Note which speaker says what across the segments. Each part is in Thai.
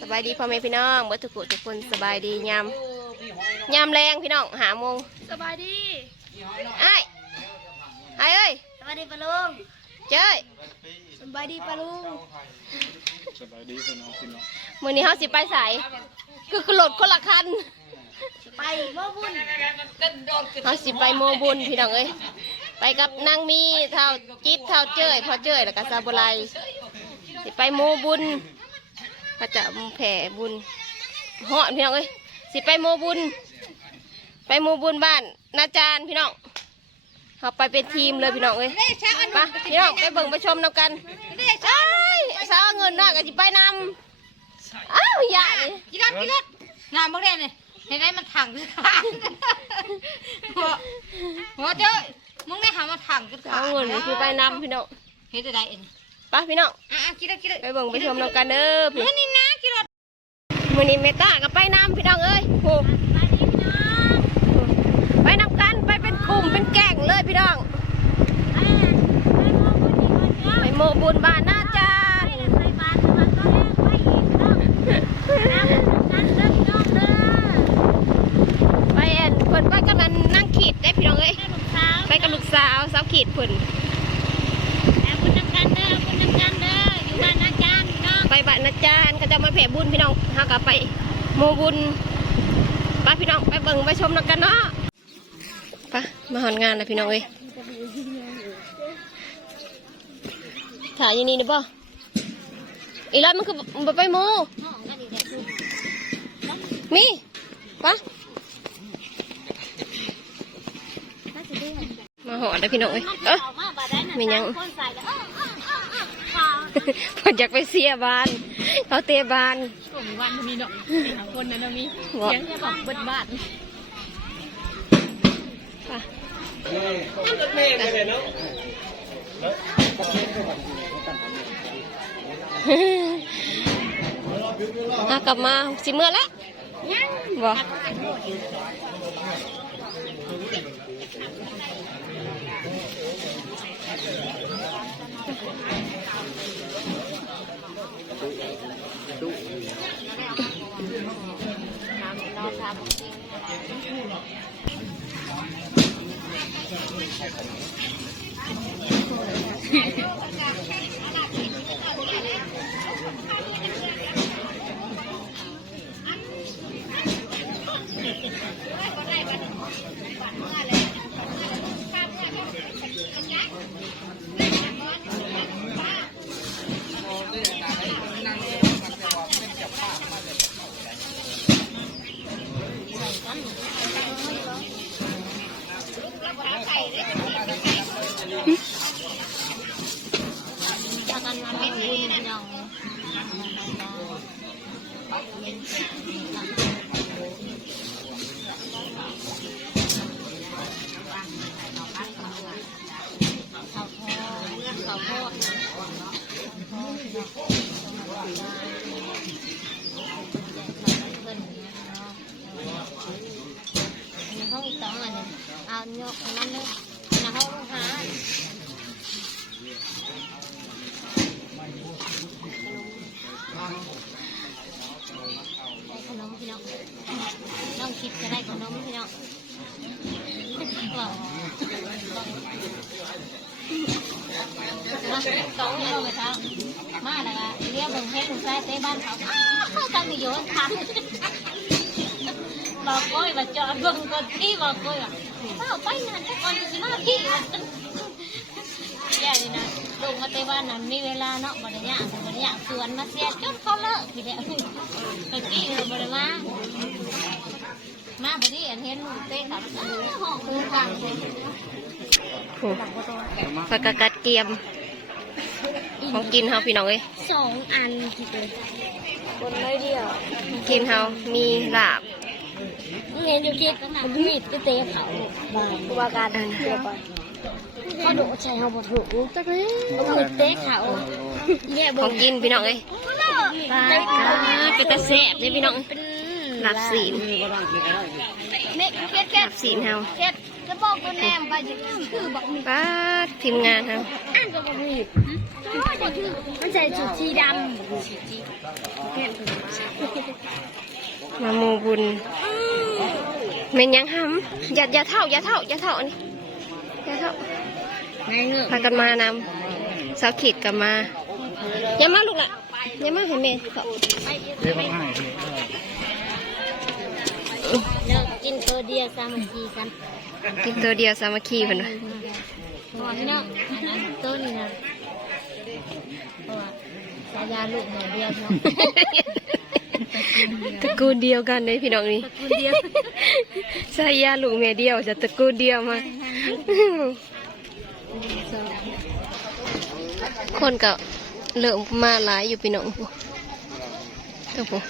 Speaker 1: สบายดีพ่อแม่พี่น้องเบิดทุกคนทุกคนสบายดียามยามแรงพี่น้องหาโมง
Speaker 2: สบายดี
Speaker 1: ไอ้ไอ้เอ้ย
Speaker 2: สบายดีปะลุง
Speaker 1: เจ้ย
Speaker 2: สบายดีปะลุง
Speaker 3: สบายดีพี่น้องพี่น้อง
Speaker 1: มื้อนี้เฮาสิไปใส่คือกระโดดคนละคัน
Speaker 2: ไปโม่บุญ
Speaker 1: เฮาสิไปโมบุญพี่น้องเอ้ยไปกับนางมีเท่าจิตเท่าเจ้ยพอเจ้ยแล้วก็ซาบุไรสิไปโมบุญ พระจะแผ่บุญเหาะพี่น้องเอ้ยสิไปโมบุญ ไปโมบุญบ้านนาจารย์พี่น้องเราไปเป็นทีมเลยพี่น้องเอ้ยไปพี่น้องไปเบิ่งไปชมนำกันเอ้ยสาวเอาเงินน้อยก็สิไปนำอ้าวอย่าเลย
Speaker 2: กินรถกินรถงานบักเด่นเลยเห็นไหมมันถังคือขาดหัวหัวเจ้ยมึงได้หามาถังคือขา
Speaker 1: เอา
Speaker 2: ด
Speaker 1: เงินคือไปนำพี่น้อง
Speaker 2: เฮ็ดจะได้เอง
Speaker 1: ไปพี่น้อง
Speaker 2: อะกินรถกินรถ
Speaker 1: ไปเบิ่งไปชมนำกันเด้อพี่
Speaker 2: นี่นะกินรถ
Speaker 1: มื้อนี้เมตาก็ไปนำพี่น้องเอ้ยโหไปนำกันไปเป็นกลุ่มเป็นแก๊งเลยพี่น้องไปโมบุญบ้านนาจารย์ไปแอนเพิ่นไปกับนันนั่งขีดได้พี่น้องเอ้ยไปกับลูกสาวสาวขีดเพิ่น ไปบ้านนาจารย์เขาจะมาแผ่บุญพี่น้องเฮาก็ไปโมบุญไปพี่น้องไปเบิ่งไปชมนกันเนาะไปมาหอนงานแล้วพี่น้องเอ้ยถ่ายอยังนี้นี่บ่อีร้อยมันคือบ่ไปโมมีปะมาหอได้พี่น้องเอ้ยเอ้ยมีหยัง พออยากไปเสียบานเขาเตะบาน
Speaker 2: ผมวันมีเนาะคนนั้นมี
Speaker 1: บอก
Speaker 2: เสียงของเบิดบ้าน
Speaker 1: ปะอะกลับมาสิเมื่อแล้วบอก
Speaker 2: ห้องอีกสองอันนึงเอาโยกนั่นเลยนะห้องลูก ค้าได้ขนมพี่น้องน้องคิดจะได้ขนมพี่น้องบอกมาสองเอาไปครับ มาแล้วก็เรียกเบิ่งเพชรลูกชายเต้บ้านเขาอ้าวเขาตังอยู่ทันบอกก้อยว่าจอดเบิ่งก่อนที่บอกก้อยว่าเฝ้าไปนานแต่ก่อนสิมาพี่แย่เลยนะลงมาเตบ้านนั้นมีเวลาเนาะบ่ได้ยากบ่ได้ยากสวนมาเสียจนเขาเลิกทีเดียวตะกี้เราบ่ได้มามาพอดีอันเห็นลูกเต้ขับห้องคูกลางเลย
Speaker 1: โอ้ผักกะกัดเกียม ของกินเฮาพี่น้องเอ้ย
Speaker 2: สองอันทีเดียว
Speaker 1: คนน้อยเดียวกินเฮามีลาบ
Speaker 2: เงินอยู่คิดมันมีดไปเตะเขาบ้านว่าการเดียวก่อนเขาดูใช้เขาบ่ถูกจักเลยเขาเตะเขาเนี่ย
Speaker 1: ข
Speaker 2: บ่
Speaker 1: องกินพี่น้องเอ้ย
Speaker 2: ตาย
Speaker 1: อ่าเป็นตะแซ่บเด้พี่น้อง
Speaker 2: เป็น
Speaker 1: หลับศีล
Speaker 2: เม็ดเครียดเครีย
Speaker 1: หลั
Speaker 2: ด
Speaker 1: บศีลเฮา
Speaker 2: เครียด จะบอกคนแนมไปจะคือบอกมี
Speaker 1: ป้าดทีมงานครับ
Speaker 2: อ่านก็บอกมีมันใส่ชุดสีด
Speaker 1: มาโมบุญเมนยังหำอย่าอย่าเท่าอย่าเท่าอย่าเท่าอันนี้อย่าเท่าำ
Speaker 2: ไงเงือก
Speaker 1: พากันมานำสาวขีดกับมาอย่ามาลูกละอย่ามาให้เมย์เขา
Speaker 3: เรีย กว่าง่าย
Speaker 2: เลิกกินตัวเดียวสามัคคีกัน
Speaker 1: กินตัวเดียวสามัคคีเพิ่นว่า
Speaker 2: พอพี่น้องต้นนี่นะเพราะว่าสายาลูกหน่อยเดียวเนาะ
Speaker 1: ตระกูลเดียวกันเลยพี่น้องนี่
Speaker 2: คนเดียว
Speaker 1: ใช่ยาลูกแม่เดียวจะตระกูลเดียวมาคนก็เริ่มมาหลายอยู่พี่น้องครับผม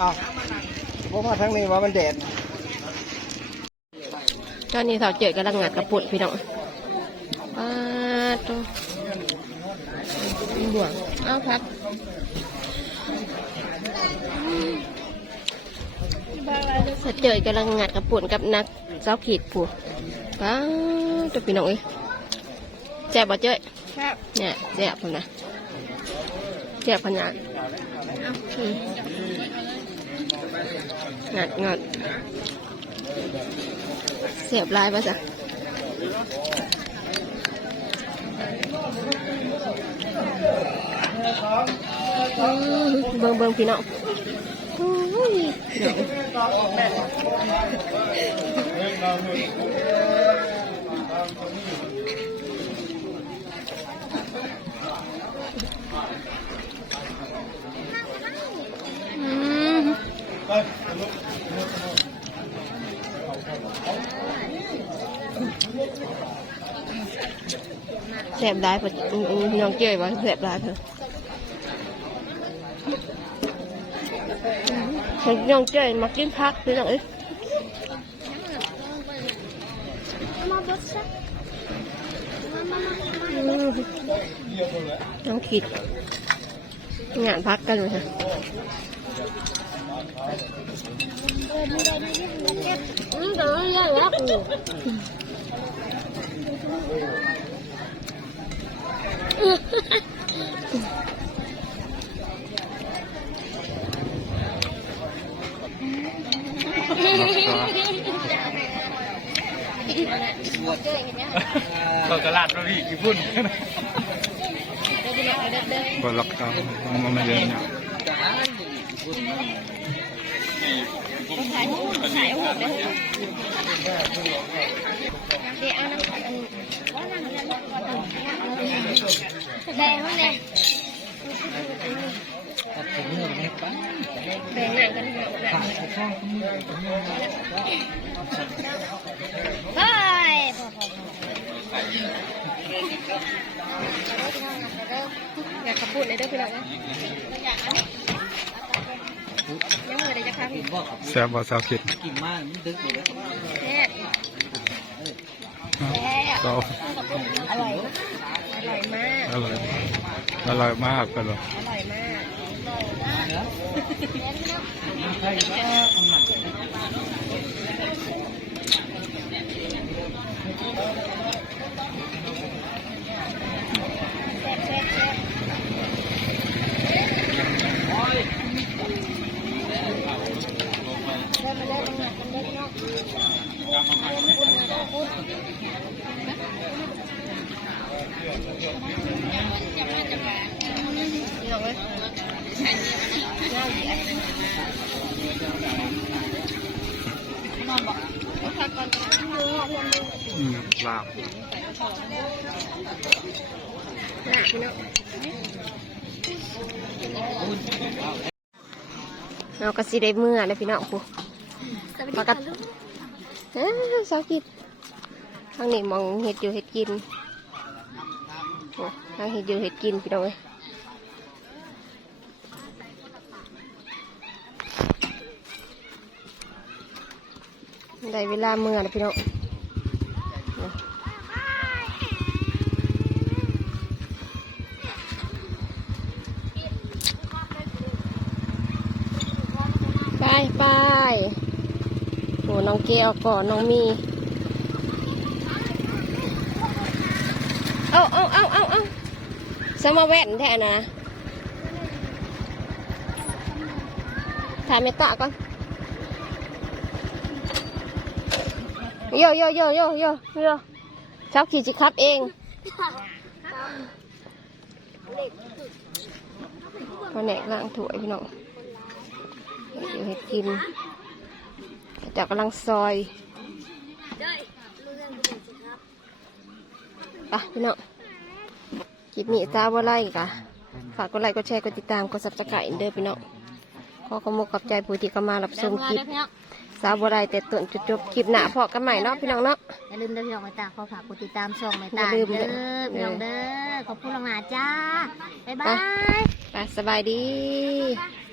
Speaker 4: อ้าวเพราะว่าทั้งนี้ว่ามันแดด
Speaker 1: ตอนนี้สาวเจอกำลังงัดกระปุกพี่น้องป้าดตัวบ่วงเอาครับสาวเจอกำลังงัดกระปุกกับนักสาวขีดผู้ป้าดตัวพี่น้องเอ้ยแซ่บบ่เจ้ยเนี่ยแซ่บพุ่นนะแซ่บพะนักอืม งัดงัดเสียบลายป่ะจ๊ะเบิ่งเบิ่งพี่น้องโอ้ยเดี๋ยวอืม แสบได้ปะอืมอืมน้องเจ้ยว่าแสบได้เถอะอืมน้องเจ้ยมากินพักพี่น้องเอ้ย
Speaker 2: มาบดซะ
Speaker 1: อืมน้องขีดงานพักกันเลยค่ะ
Speaker 2: อืมแต่ว่าเยอะแล้วกู
Speaker 3: เราตลาดเราพี่กี่พุ่นบนล็
Speaker 1: อยากขับปุ่นเลยเด้อพี่น้องนะยังมือได้จะครับ
Speaker 3: แซ่บบ่สาวเข็ด
Speaker 1: แซ่บ
Speaker 3: ก็
Speaker 1: อร่อย อร่อยมาก
Speaker 3: อร่อย อร่อยมากกันหรอ
Speaker 1: อร่อยมาก พี่น้องเอ้ยน่าเหยียดพักก่ อน
Speaker 3: อืมลาบ
Speaker 1: หนักพี่น้องเราก็สิได้เมื่อเลยพี่น้องผู้
Speaker 2: สวัสดีค่ะลูก
Speaker 1: เอ้าสาวกินทางนี้มองเห็ดอยู่เห็ดกินโอ้ทางเห็ดอยู่เห็ดกินพี่น้องเอ้ย ได้เวลาเมื่อแล้วพี่น้องไปไปโอ้น้องเกลก่อนน้องมีเอาเอาเอาเอาเอาสมาแว่นแท้นะถ่ายเมตตาก่อน โยโยโยโยโยโยชอบขี่จิครับเองมาแหนกล้างถ้วยพี่น้องเดี๋ยวให้กินจากกำลังซอยไปพี่น้องคลิปนี้จ้าว่าไล่กะฝากกดไลค์กดแชร์กดติดตามกดซับสไครต์เด้อพี่น้องขอขอบคุณขอบใจผู้ที่เข้ามารับชมคลิป สาวบัวไล่แต่ต้นจุดจบคลิปหน้าพอกันใหม่เนาะพี่น้องเนาะ
Speaker 2: อย่าลืมเด้อพี่น้องไม้ตาขอฝากกดติดตามช่องไม้ตา
Speaker 1: อย่าลืม
Speaker 2: เด้อ
Speaker 1: เด้อ
Speaker 2: พี่น้องเด้อขอบคุณลงมาจ้าบ๊ายบาย
Speaker 1: ไปสบายดี
Speaker 2: บ